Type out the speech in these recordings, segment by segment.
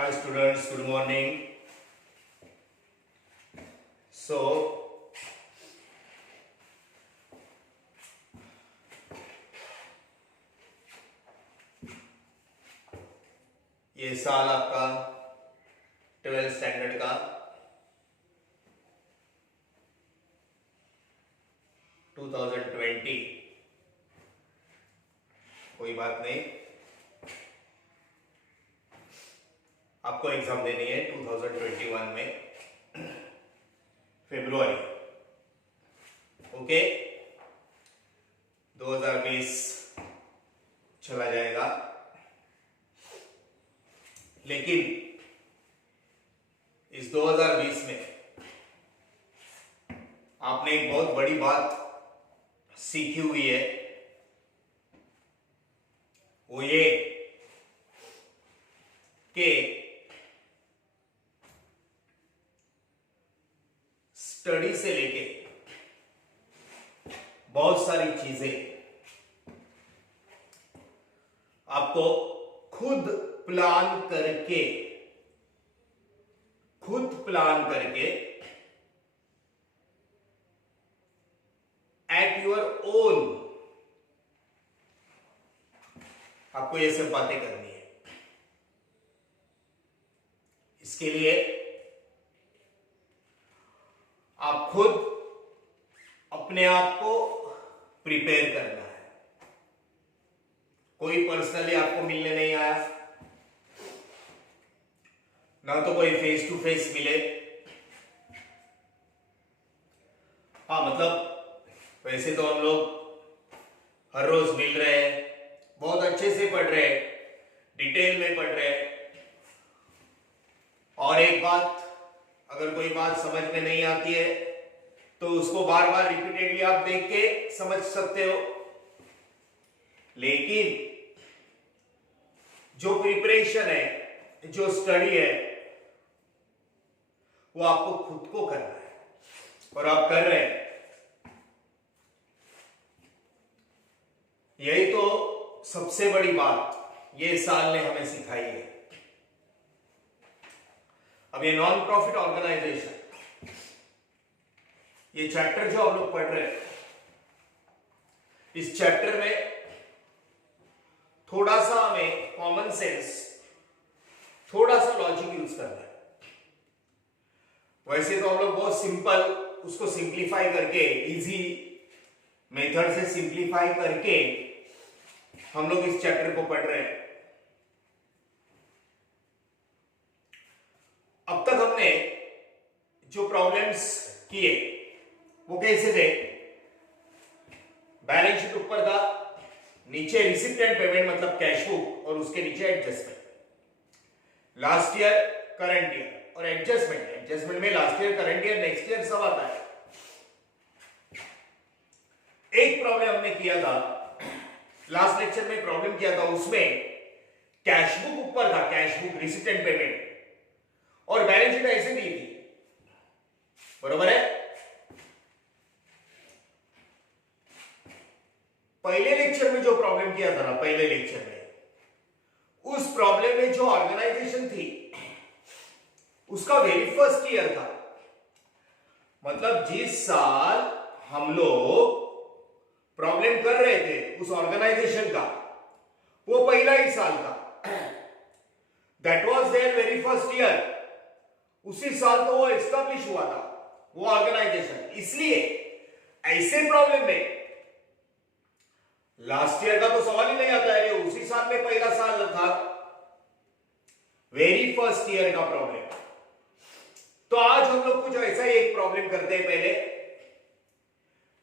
Hi students, good morning. So, ये साल आपका 12th स्टैंडर्ड का 2020, कोई बात नहीं, आपको एग्जाम देनी है 2021 में फरवरी। ओके, 2020 चला जाएगा, लेकिन इस 2020 में आपने एक बहुत बड़ी बात सीखी हुई है, वो ये कि स्टडी से लेके बहुत सारी चीजें आपको खुद प्लान करके एट योर ओन आपको ये सब बातें करनी है। इसके लिए आप खुद अपने आप को प्रिपेयर करना है। कोई पर्सनली आपको मिलने नहीं आया, ना तो कोई फेस टू फेस मिले। हाँ, मतलब वैसे तो हम लोग हर रोज मिल रहे हैं, बहुत अच्छे से पढ़ रहे हैं, डिटेल में पढ़ रहे हैं, और एक बात, अगर कोई बात समझ में नहीं आती है तो उसको बार बार रिपीटेडली आप देख के समझ सकते हो। लेकिन जो प्रिपरेशन है, जो स्टडी है, वो आपको खुद को करना है, और आप कर रहे हैं। यही तो सबसे बड़ी बात ये साल ने हमें सिखाई है। अब ये नॉन प्रॉफिट ऑर्गेनाइजेशन, ये चैप्टर जो हम लोग पढ़ रहे हैं, इस चैप्टर में थोड़ा सा हमें कॉमन सेंस, थोड़ा सा लॉजिक यूज करना है। वैसे तो हम लोग बहुत सिंपल उसको सिंप्लीफाई करके, इजी मेथड से सिंप्लीफाई करके हम लोग इस चैप्टर को पढ़ रहे हैं। अब तक हमने जो प्रॉब्लम्स किए वो कैसे थे? बैलेंस शीट ऊपर था, नीचे रिसिप्ट एंड पेमेंट मतलब कैश बुक, और उसके नीचे adjustment. Last year, current year और एडजस्टमेंट में last year, current year, next year सब आता है। एक प्रॉब्लम हमने किया था लास्ट लेक्चर में, प्रॉब्लम किया था उसमें कैश बुक ऊपर था, cash book, receipt and payment, और बैलेंस शीट ऐसे दी थी, बरोबर है? पहले लेक्चर में जो प्रॉब्लम किया था ना, पहले लेक्चर में, उस प्रॉब्लम में जो ऑर्गेनाइजेशन थी उसका वेरी फर्स्ट ईयर था। मतलब जिस साल हम लोग प्रॉब्लम कर रहे थे उस ऑर्गेनाइजेशन का, वो पहला ही साल था। That was their very first year. उसी साल तो वो एस्टैब्लिश हुआ था, वो ऑर्गेनाइजेशन। इसलिए ऐसे प्रॉब्लम में लास्ट ईयर का तो सवाल ही नहीं आता है, उसी साल में पहला साल था, वेरी फर्स्ट ईयर का प्रॉब्लम। तो आज हम लोग कुछ ऐसा ही एक प्रॉब्लम करते हैं, पहले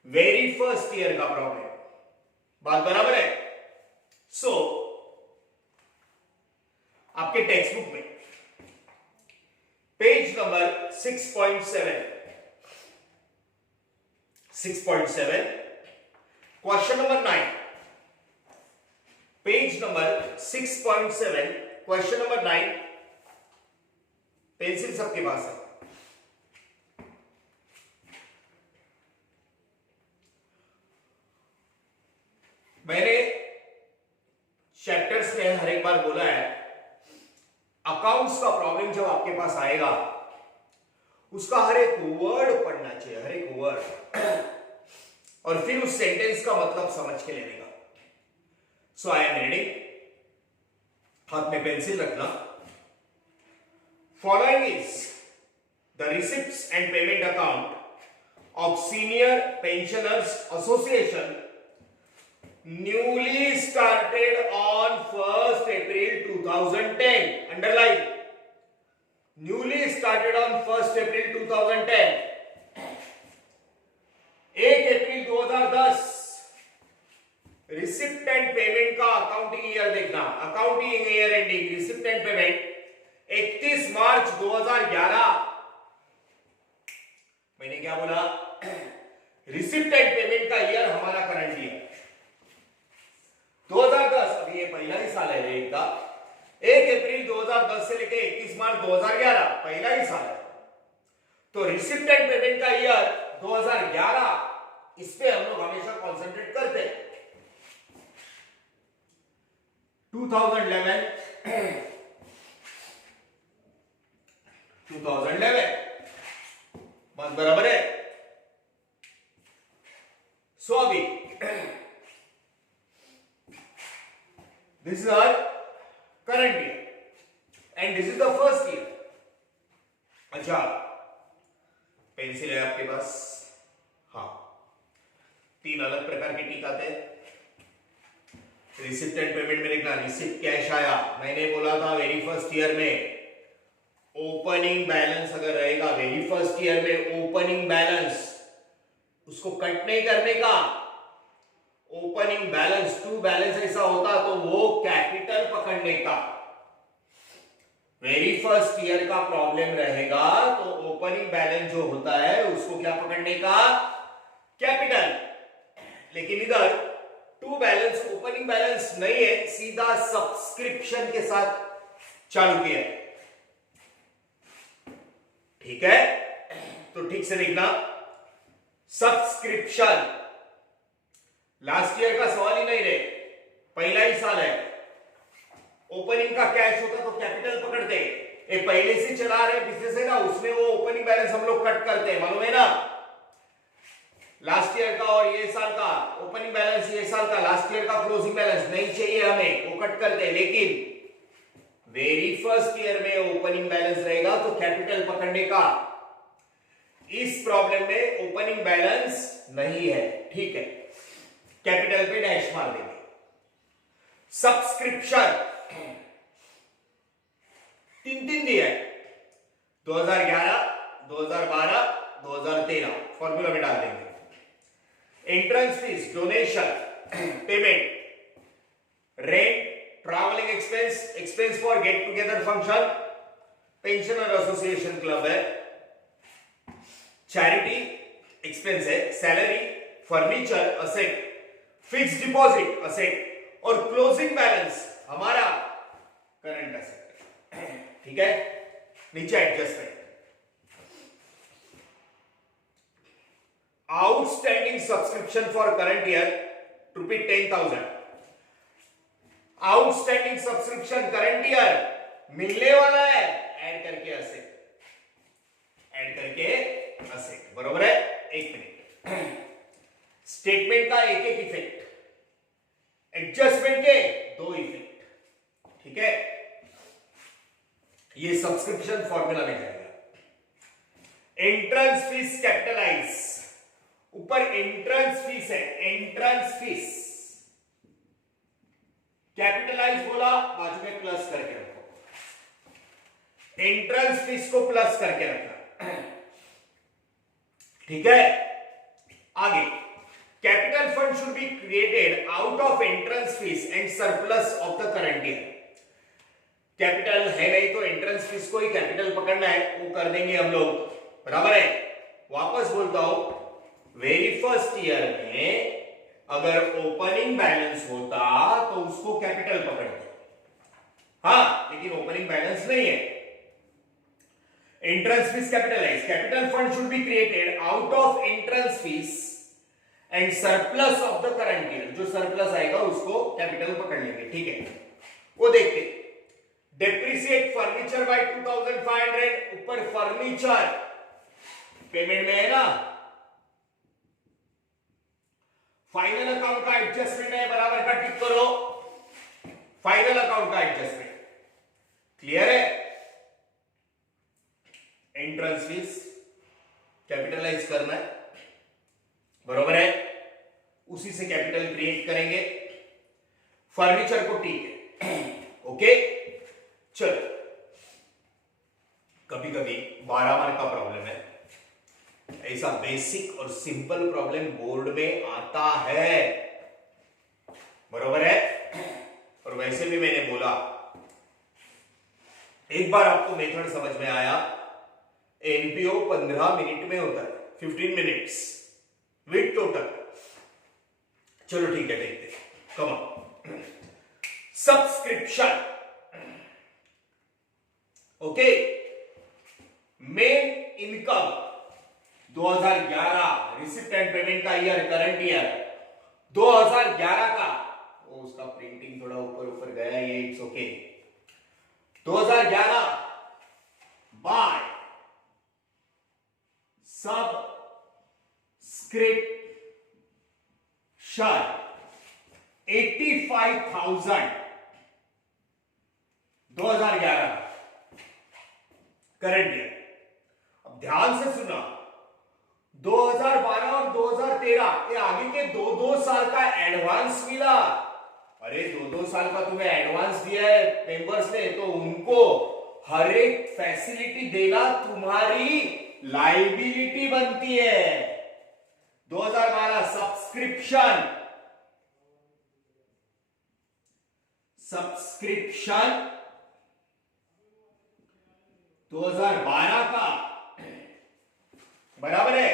वेरी फर्स्ट ईयर का प्रॉब्लम। बात बराबर है? सो आपके टेक्स्ट बुक में page number 6.7 question number 9, page number 6.7 question number 9, pencil सबके पास है? मैंने चैप्टर्स में हर एक बार बोला है, अकाउंट्स का जब आपके पास आएगा उसका हर एक वर्ड पढ़ना चाहिए, हर एक वर्ड, और फिर उस सेंटेंस का मतलब समझ के लेने का। सो आई एम रीडिंग, हाथ में पेंसिल रखना। Following is the receipts and payment account of senior pensioners association newly started on 1st April 2010. Underline. Newly started on 1st April 2010. 1 April 2010 receipt and payment का अकाउंटिंग ईयर देखना, accounting year ending receipt and payment 31 मार्च 2011। मैंने क्या बोला? Receipt and payment का year हमारा current year 2010, अभी ये पहला ही साल है रेट का। 1 अप्रैल 2010 से लेके 31 मार्च 2011 पहला ही साल है, तो रिसिप्ट एंड पेमेंट का ईयर 2011, इस पे हम लोग हमेशा कॉन्सेंट्रेट करते हैं। 2011 बात बराबर है। सो अभी this is our current year and this is the first year। अच्छा, पेंसिल है आपके पास? हाँ, 3 अलग प्रकार के टिक आते हैं। रिसिप्ट एंड पेमेंट में लिखना, रिसिप्ट कैश आया, मैंने बोला था वेरी फर्स्ट ईयर में ओपनिंग बैलेंस अगर रहेगा, वेरी फर्स्ट ईयर में ओपनिंग बैलेंस उसको कट नहीं करने का। ओपनिंग बैलेंस टू बैलेंस ऐसा होता तो वो कैपिटल पकड़ने का। वेरी फर्स्ट ईयर का प्रॉब्लम रहेगा तो ओपनिंग बैलेंस जो होता है उसको क्या पकड़ने का? कैपिटल। लेकिन इधर टू बैलेंस ओपनिंग बैलेंस नहीं है, सीधा सब्सक्रिप्शन के साथ चालू किया है। ठीक है, तो ठीक से देखना, सब्सक्रिप्शन लास्ट ईयर का सवाल ही नहीं रहे, पहला ही साल है। ओपनिंग का कैश होता तो कैपिटल पकड़ते, ये पहले से चला रहे बिजनेस है ना, उसमें वो ओपनिंग बैलेंस हम लोग कट करते हैं, मालूम है ना। लास्ट ईयर का और ये साल का ओपनिंग बैलेंस, ये साल का लास्ट ईयर का क्लोजिंग बैलेंस नहीं चाहिए हमें, वो कट करते हैं। लेकिन वेरी फर्स्ट ईयर में ओपनिंग बैलेंस रहेगा तो कैपिटल पकड़ने का। इस प्रॉब्लम में ओपनिंग बैलेंस नहीं है, ठीक है, कैपिटल पे डैश मार देंगे। सब्सक्रिप्शन 3 दिया है, 2011, 2012, 2013 फॉर्मूला में डाल देंगे। Entrance fees, donation, payment, rent, travelling expense, expense for get together function, pensioner association club है, चैरिटी एक्सपेंस है, salary, furniture asset, fixed deposit asset और क्लोजिंग बैलेंस हमारा करंट असेट। ठीक है, नीचे adjustment. Outstanding subscription for current year ₹10,000। Outstanding subscription current year मिलने वाला है, ऐड करके असेट, ऐड करके असेट, बरोबर है। एक मिनट, स्टेटमेंट का एक एक इफेक्ट, एडजस्टमेंट के 2 इफेक्ट। ठीक है, ये सब्सक्रिप्शन फॉर्मूला में जाएगा। एंट्रेंस फीस कैपिटलाइज, ऊपर एंट्रेंस फीस है, एंट्रेंस फीस कैपिटलाइज बोला, बाजू में प्लस करके रखो। एंट्रेंस फीस को प्लस करके रखना, ठीक है। आगे, capital fund should be created out of entrance fees and surplus of the current year. Capital है नहीं तो एंट्रेंस फीस को ही कैपिटल पकड़ना है, वो कर देंगे हम लोग, बराबर है। वापस बोलता हूं, वेरी फर्स्ट ईयर में अगर ओपनिंग बैलेंस होता तो उसको कैपिटल पकड़ते, हाँ, लेकिन ओपनिंग बैलेंस नहीं है। Entrance fees capitalize, capital fund should be created out of entrance fees and surplus of the current year. जो सरप्लस आएगा उसको कैपिटल पकड़ लेंगे, ठीक है। वो देखते, डेप्रिसिएट फर्नीचर बाय 2500, ऊपर फर्नीचर पेमेंट में है ना। फाइनल अकाउंट का एडजस्टमेंट है, बराबर का टिक करो। फाइनल अकाउंट का एडजस्टमेंट क्लियर है। एंट्रेंस फीस कैपिटलाइज करना है, बरोबर है, उसी से कैपिटल क्रिएट करेंगे। फर्नीचर को ठीक है, ओके। चलो, कभी कभी 12 मार्क का प्रॉब्लम है, ऐसा बेसिक और सिंपल प्रॉब्लम बोर्ड में आता है, बरोबर है। और वैसे भी मैंने बोला, एक बार आपको मेथड समझ में आया, एनपीओ 15 मिनट में होता है, 15 मिनट्स विद टोटल। चलो ठीक है, देखते हैं। Come on, subscription, okay. Main income 2011 receipt and payment का ईयर, करंट ईयर 2011 का, उसका प्रिंटिंग थोड़ा ऊपर ऊपर गया, ये it's okay. 2011 by subscription 85,000 2011 current year. अब ध्यान से सुना, 2012 और 2013 ये आगे के 2-2 साल का एडवांस मिला। अरे 2-2 साल का तुम्हें एडवांस दिया है मेंबर्स ने, तो उनको हर एक फैसिलिटी देना तुम्हारी लाइबिलिटी बनती है। 2012 सब्सक्रिप्शन 2012 का बराबर है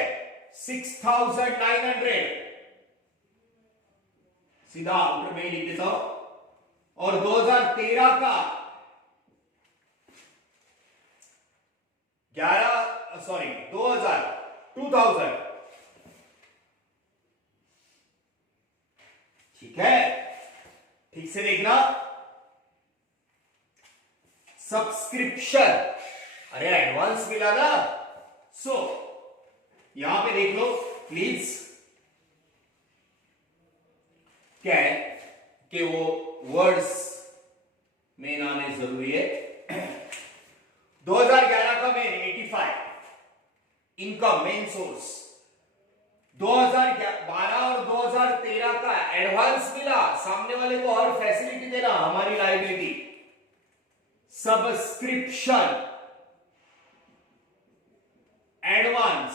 6,900, सीधा ऊपर में ही लिख देता हूं। और 2013 का 2000 ठीक है, ठीक से देखना। सब्सक्रिप्शन, अरे एडवांस मिला ना, सो यहां पे देख लो प्लीज, क्या है कि वो वर्ड्स मेन आने जरूरी है। 2011 का मेन 85 इनकम मेन सोर्स, 2012 और 2013 का एडवांस मिला, सामने वाले को हर फैसिलिटी देना हमारी liability. Subscription advance,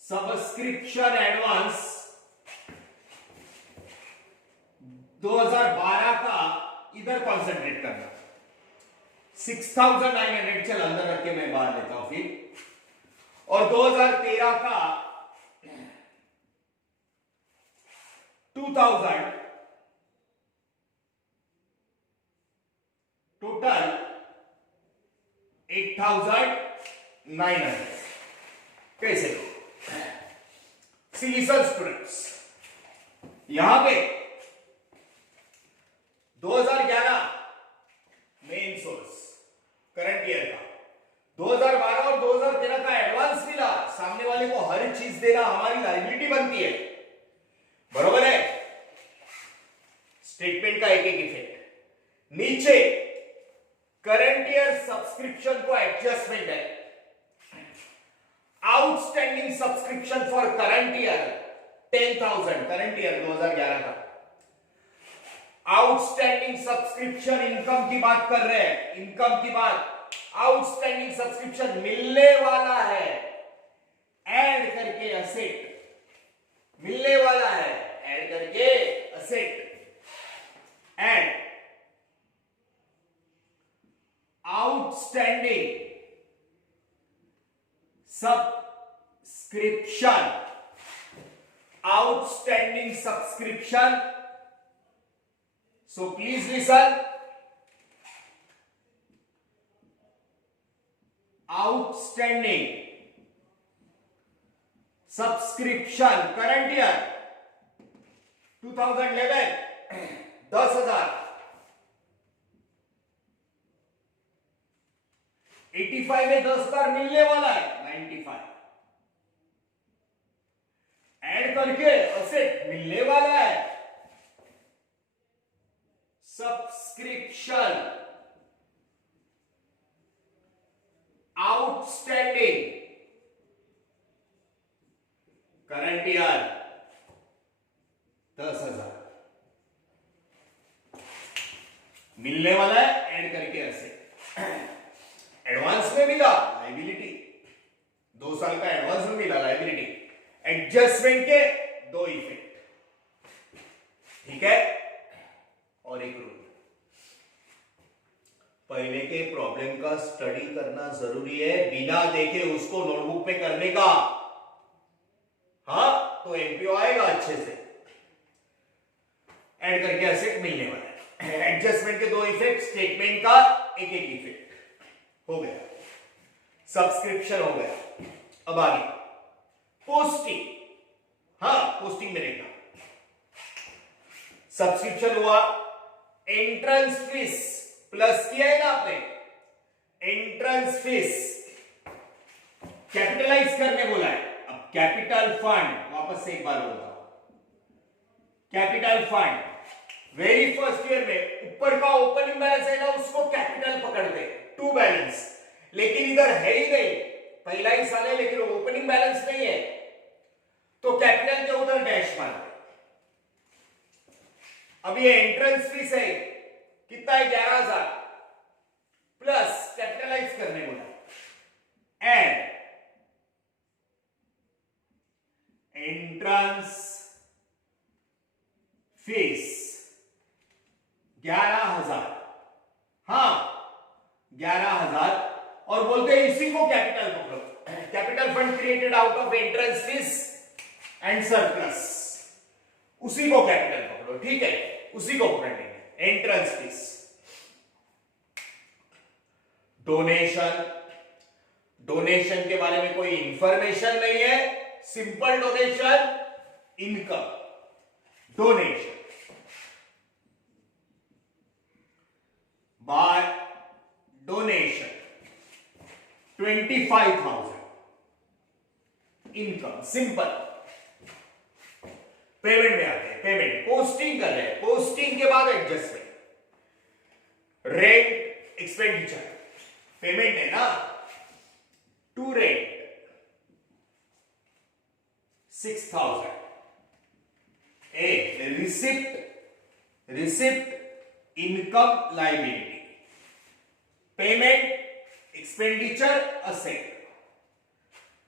subscription advance 2012 का, इधर कॉन्सेंट्रेट करना। 6,900 चल अंदर रख के मैं बाहर लेता हूं फिर। और 2013 का 2000 टोटल 8,900। कैसे लो सिलीसन स्टूडेंट्स, यहां पे 2011 मेन सोर्स करंट ईयर का, 2012 और 2013 का एडवांस मिला, सामने वाले को हर चीज देना हमारी लायबिलिटी बनती है, बरोबर है। स्टेटमेंट का एक एक इफेक्ट। नीचे करंट ईयर सब्सक्रिप्शन को एडजस्टमेंट है। Outstanding subscription for current year 10,000, current year 2011 का। आउटस्टैंडिंग सब्सक्रिप्शन इनकम की बात कर रहे हैं, इनकम की बात। आउटस्टैंडिंग सब्सक्रिप्शन मिलने वाला है, ऐड करके असेट, मिलने वाला है ऐड करके asset, and outstanding subscription, outstanding subscription. So please listen, outstanding subscription current year 2011 10,000, 85 में 10,000 मिलने वाला है 95, ऐड करके असेट मिलने वाला है सब्सक्रिप्शन आउटस्टैंडिंग करंट ईयर 10,000 मिलने वाला है, ऐड करके असेट। एडवांस में मिला लायबिलिटी, 2 साल का एडवांस में मिला लायबिलिटी, एडजस्टमेंट के 2 इफेक्ट, ठीक है। और एक रूल, पहले के प्रॉब्लम का स्टडी करना जरूरी है, बिना देखे उसको नोटबुक पे करने का, हाँ तो एमपीओ आएगा अच्छे से। ऐड करके असेट मिलने वाला है, एडजस्टमेंट के 2 इफेक्ट, स्टेटमेंट का एक इफेक्ट हो गया, सब्सक्रिप्शन हो गया। अब आगे पोस्टिंग, हाँ पोस्टिंग में देखना, सब्सक्रिप्शन हुआ, एंट्रेंस फीस प्लस किया है ना आपने, एंट्रेंस फीस कैपिटलाइज करने बोला है। अब कैपिटल फंड, वापस से एक बार बोलता हूं, capital fund very first year में ऊपर का ओपनिंग बैलेंस है ना, उसको कैपिटल पकड़ते, टू बैलेंस, लेकिन इधर है ही नहीं, पहला ही साल है लेकिन ओपनिंग बैलेंस नहीं है, तो कैपिटल के उधर डैश मार। अब ये एंट्रेंस फीस है कितना है, 11,000 प्लस कैपिटलाइज करने बोला, एंड एंट्रेंस फीस 11,000, हाँ 11,000, और बोलते हैं इसी को कैपिटल पकड़ो, capital fund created out of entrance fees and surplus, उसी को कैपिटल पकड़ो, ठीक है, उसी को पकड़ लेंगे, एंट्रेंस फीस। डोनेशन, डोनेशन के बारे में कोई इंफॉर्मेशन नहीं है, simple donation, income donation by donation 25,000 income, simple. Payment में आते हैं, पेमेंट पोस्टिंग कर रहे हैं, पोस्टिंग के बाद एडजस्टमेंट, रेंट एक्सपेंडिचर, पेमेंट है ना, to rent 6,000, a receipt, receipt income liability, payment expenditure asset,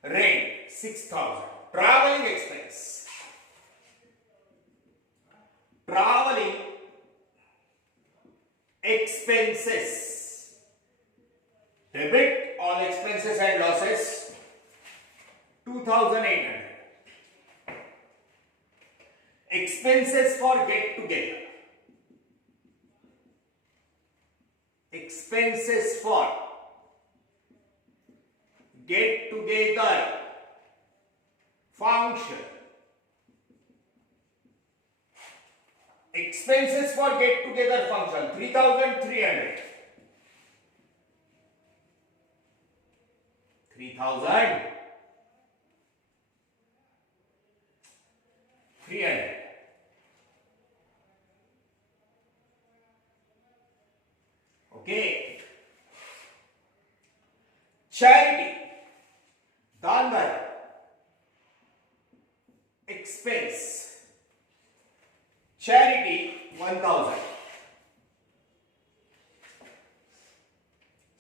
rent 6,000, travelling expense, travelling expenses, debit all expenses and losses 2,800, expenses for get together, expenses for get together function, expenses for get together function 3,300, 3,300, okay. Charity, दान धर्म, expense, charity 1,000,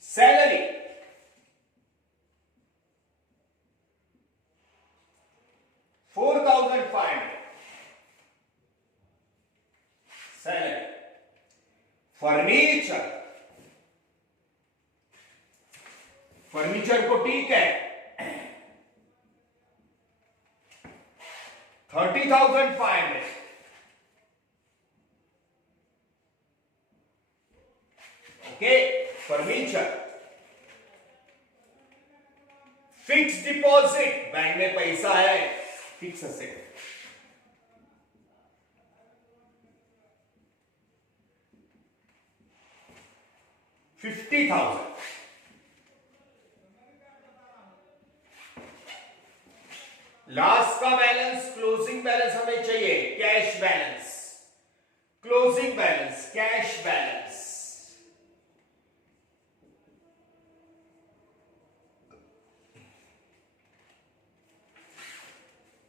salary 4,500, salary, furniture, furniture को ठीक है 30,500, okay, furniture. Fix deposit, bank में पैसा है, fix asset, $50,000, last का balance, closing balance हमें चाहिए, cash balance, closing balance, cash balance.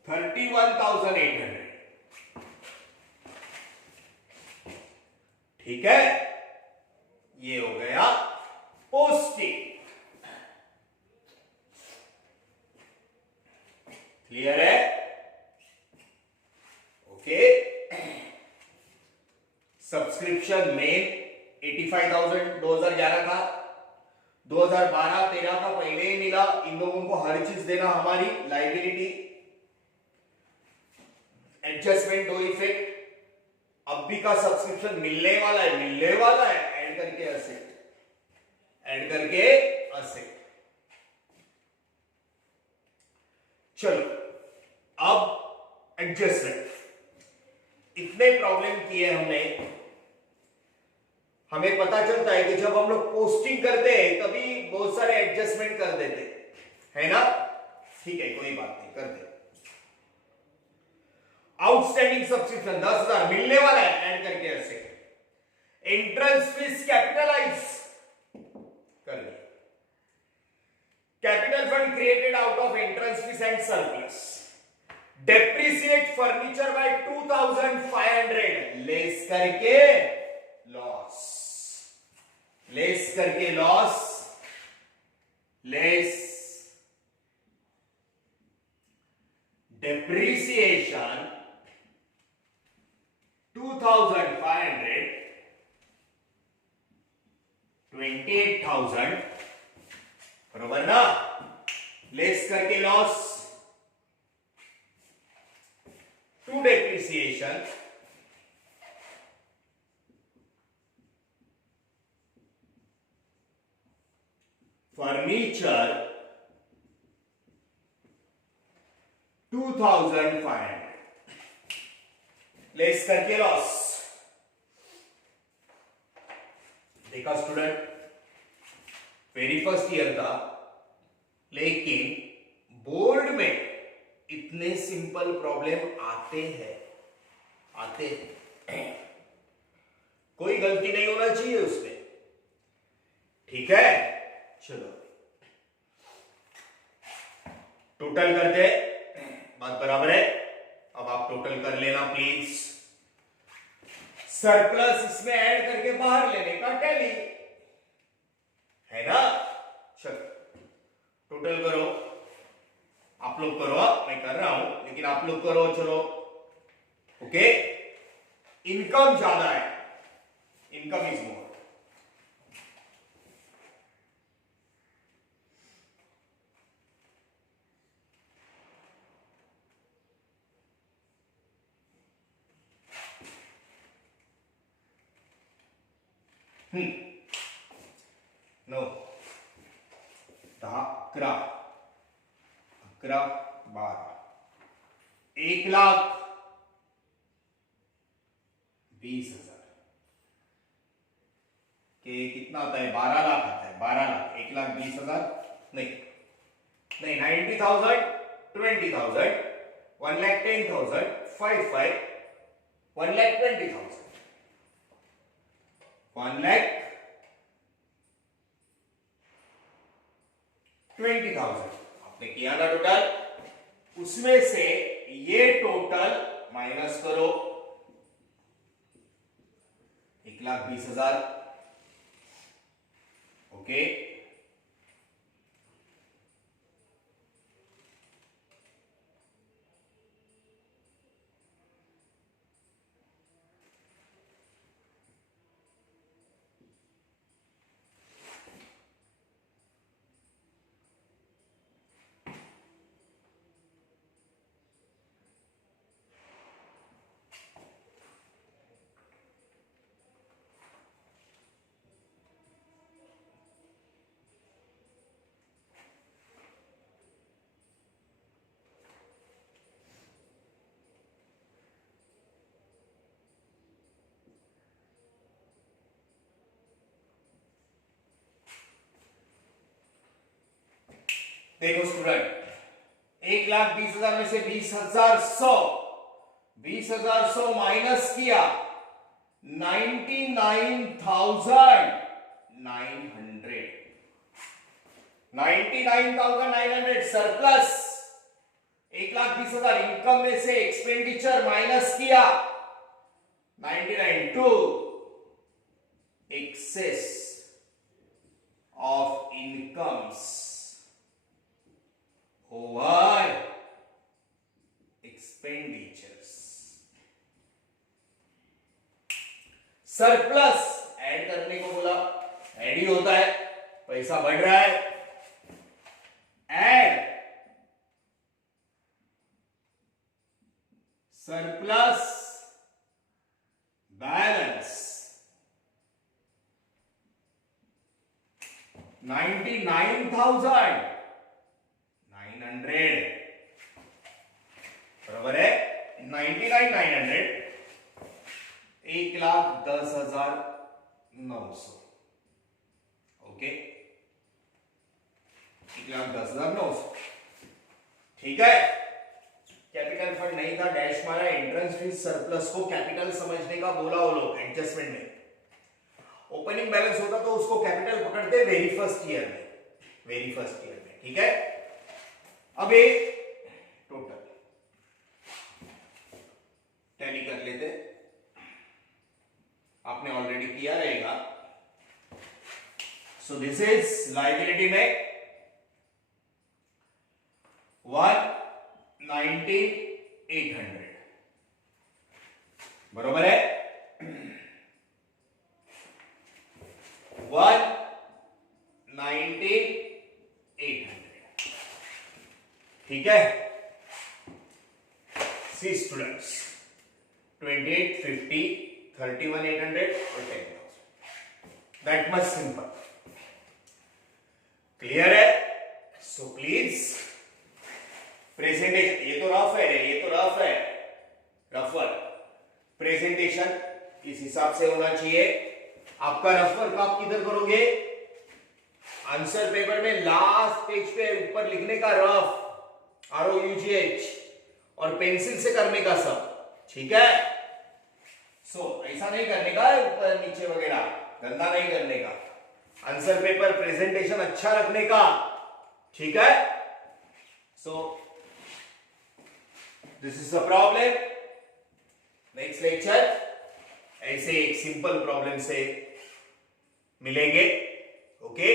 $31,800। ठीक है, ये हो गया पोस्टिंग। क्लियर है? ओके। सब्सक्रिप्शन मेन 85,000 2011 का, 2012-13 का पहले ही मिला। इन लोगों को हर चीज देना हमारी लाइबिलिटी। एडजस्टमेंट दो इफेक्ट, अब भी का सब्सक्रिप्शन मिलने वाला है, ऐड करके असेट, ऐड करके असेट। चलो अब एडजस्टमेंट, इतने प्रॉब्लम किए हमने। हमें पता चलता है कि जब हम लोग पोस्टिंग करते हैं तभी बहुत सारे एडजस्टमेंट कर देते है ना। ठीक है, कोई बात नहीं, करते। आउटस्टैंडिंग सब्सक्रिप्शन 10,000 मिलने वाला है, ऐड करके ऐसे। एंट्रेंस फीस कैपिटलाइज कर दिया। Capital fund created out of entrance fees and surplus. Depreciate furniture by 2,500 less करके लॉस, लेस करके लॉस, लेस डेप्रिसिएशन 2,500, 28,000, बरोबर ना, लेस करके loss to depreciation furniture 2,500 less करके लॉस। देखा स्टूडेंट, वेरी फर्स्ट ईयर था, लेकिन बोर्ड में इतने सिंपल प्रॉब्लम आते हैं, आते हैं। कोई गलती नहीं होना चाहिए उसमें। ठीक है, चलो टोटल करते, बात बराबर है। अब आप टोटल कर लेना प्लीज। सरप्लस इसमें ऐड करके बाहर लेने का टैली है ना। चलो टोटल करो, आप लोग करो, मैं कर रहा हूं लेकिन आप लोग करो। चलो ओके। इनकम ज्यादा है, इनकम इज मोर। नो 10, 11, 12, 1,20,000 के कितना आता है? 12 लाख आता है। 12 लाख 1,20,000 नहीं नहीं 90,000, 20,000, 1,10,000, 5,5, 1,20,000, 1,20,000 आपने किया ना टोटल। उसमें से ये टोटल माइनस करो, 1,20,000। ओके, देखो स्टूडेंट, 1,20,000 में से 20,100 माइनस किया 99,900 सरप्लस 1,20,000 इनकम में से एक्सपेंडिचर माइनस किया 99 to excess of incomes over expenditures. Surplus add करने को बोला, ऐड ही होता है, पैसा बढ़ रहा है, ऐड सरप्लस बैलेंस 99,900 बराबर है 99,900 1,10,900 ओके 1,10,900 ठीक है। कैपिटल फंड नहीं था, डैश मारा, एंट्रेंस फीस सरप्लस को कैपिटल समझने का बोला वो लोग एडजस्टमेंट में। ओपनिंग बैलेंस होता तो उसको कैपिटल पकड़ते वेरी फर्स्ट ईयर में, ठीक है। अब एक टोटल टैली कर लेते, आपने ऑलरेडी किया रहेगा। सो दिस इज लायबिलिटी में 119,800 बरोबर है 119,800 ठीक है। सी स्टूडेंट्स 28, 50, 31,800 और 10,000 दैट मच सिंपल, क्लियर है। सो प्लीज प्रेजेंटेशन, ये तो रफ है, रफर प्रेजेंटेशन इस हिसाब से होना चाहिए। आपका रफ वर्क आप किधर करोगे, आंसर पेपर में लास्ट पेज पे ऊपर लिखने का रफ ROUGH और पेंसिल से करने का सब, ठीक है। सो ऐसा नहीं करने का ऊपर नीचे वगैरह, गंदा नहीं करने का, आंसर पेपर प्रेजेंटेशन अच्छा रखने का, ठीक है। So this is the problem. Next lecture ऐसे एक सिंपल प्रॉब्लम से मिलेंगे, ओके।